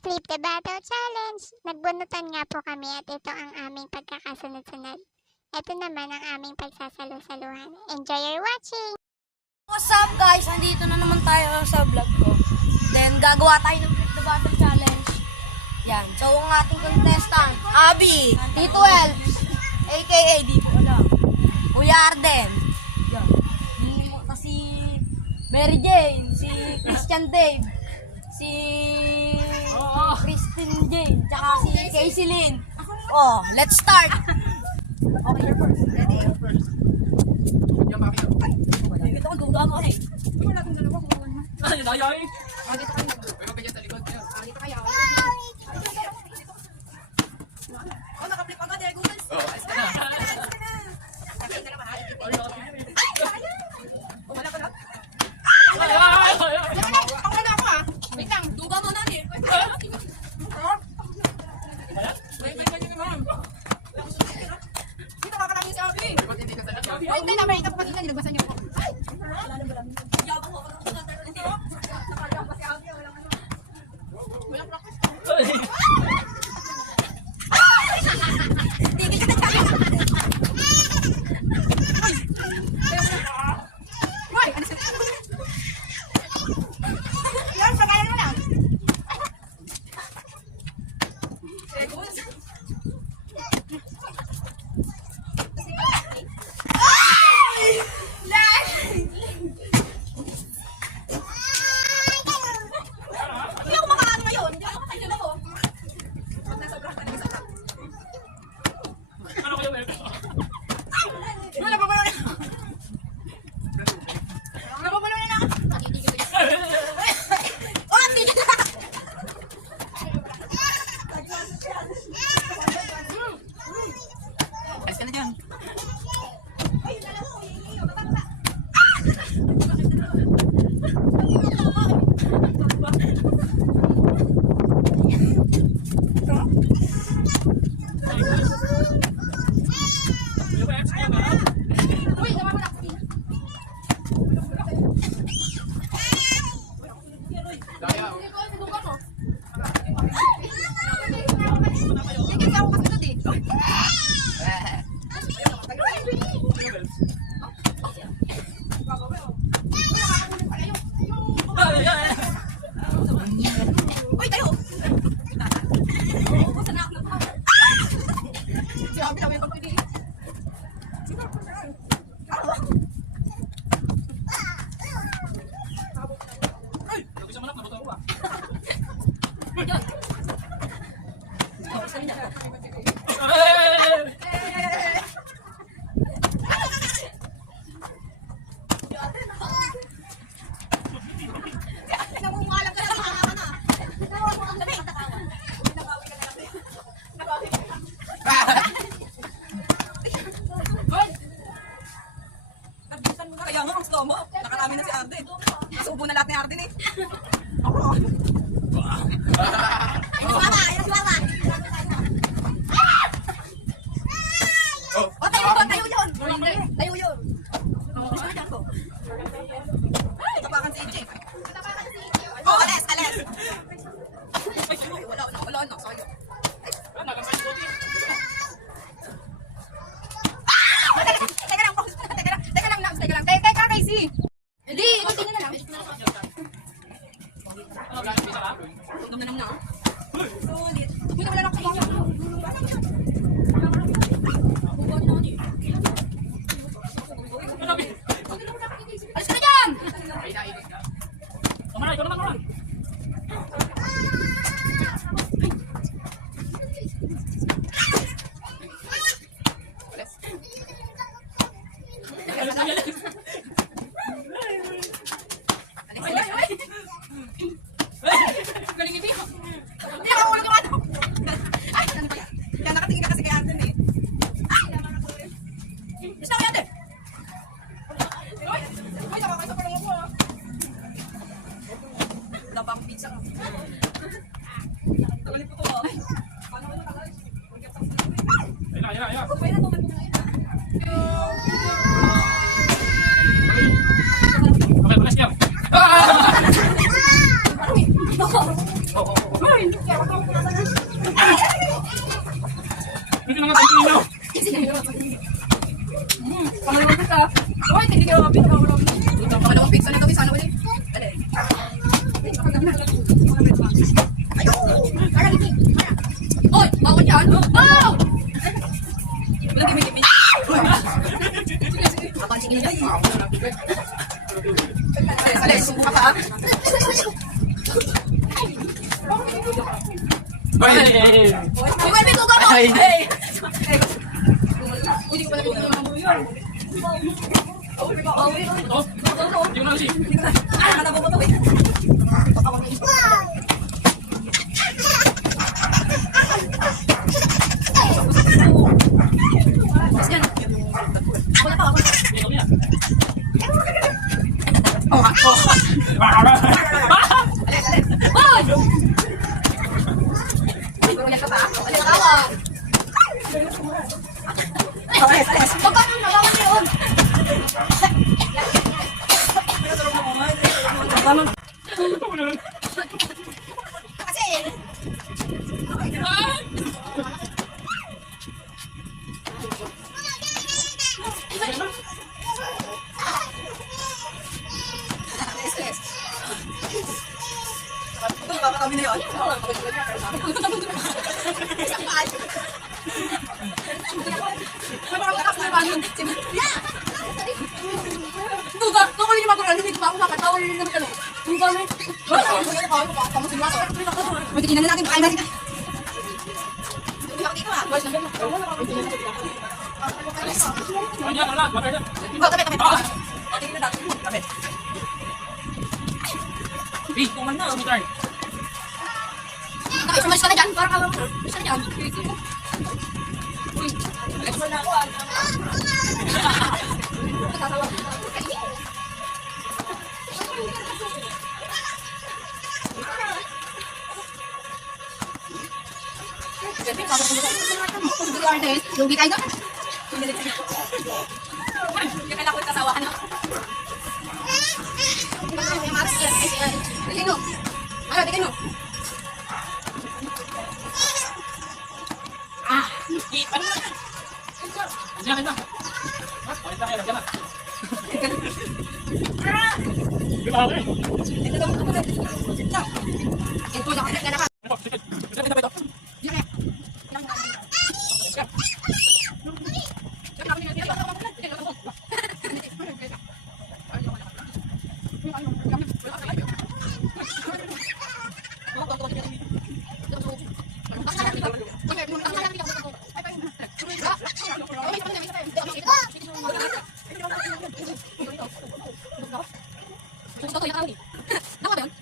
Flip the Battle Challenge! Nagbunutan nga po kami at ito ang aming pagkakasunod-sunod. Ito naman ang aming pagsasalu-saluhan. Enjoy your watching! What's up guys? Andito na naman tayo sa vlog ko. Then gagawa tayo ng Flip the Battle Challenge. Yan. So ang ating contestant, Abby, Tito Elps, aka di ko alam, Kuya Arden. Yan. Si Mary Jane, si Christian Dave, si Christine Jane, tsaka si Casey Lynn. Oh, let's start! Okay, you're first. Ready? Dito ko duga ako eh. Wala akong dalawa kung ano. Ay, ay. Dito kayo. Pero kaya sa likod niya. Dito kayo. Oh, naka-flip agad eh, Google. Oh, ayos ka na. Wala ka na? Wala ako ah. Wait lang, duga mo na eh. Dito ka lang si Abby. Wait, may number. Ito pa dito, nilagbasan niyo ko. Kaya nga, ang slow mo. Nakarami na si Arden. Nasubo na lahat ni Arden eh. Ako. Ayun si Mama! Ayun si Mama! O, tayo yun! Tayo yun! Tayo yun! Gusto na dyan ko. Ay, tapakan si AJ. Oh, alas! Alas! Ay, wala na. Sayo. Teka, Casey! Hindi, ito na lang. Dum na. Sulit. Hindi wala lang kayo. Alis ka na dyan! Ikaw naman. Galing ito yun. Hindi ako ulit yung ano. Ay, ano ba yan? Kaya nakatingin ka kasi kay Arden eh. Ay! Gusto ko yan eh. Uy, nakakaisa pa lang ako ah. Wala pa akong pizza. Tagalin ko to ah. Paano ko natagal? Ayun. Pwede na tuman ko na yan. Okay, palas niya. Oy, bawal yan. Oh! Alis, subuka ka. May tuga mo! Hey! Kami na yun. Tuga, tuga niyo magkuhan, hindi ko ako tawa niyo naman ano. Tuga mo. May tikinan na natin, baka natin. Umalis ka na dyan, parang alam mo. Umalis ka na dyan. Lugi tayo doon. Yung kailangan ko kasawa, ano? Bigay mo. Ano, bigay mo. Gusto ko yung nakawin. Nakuha ba yun?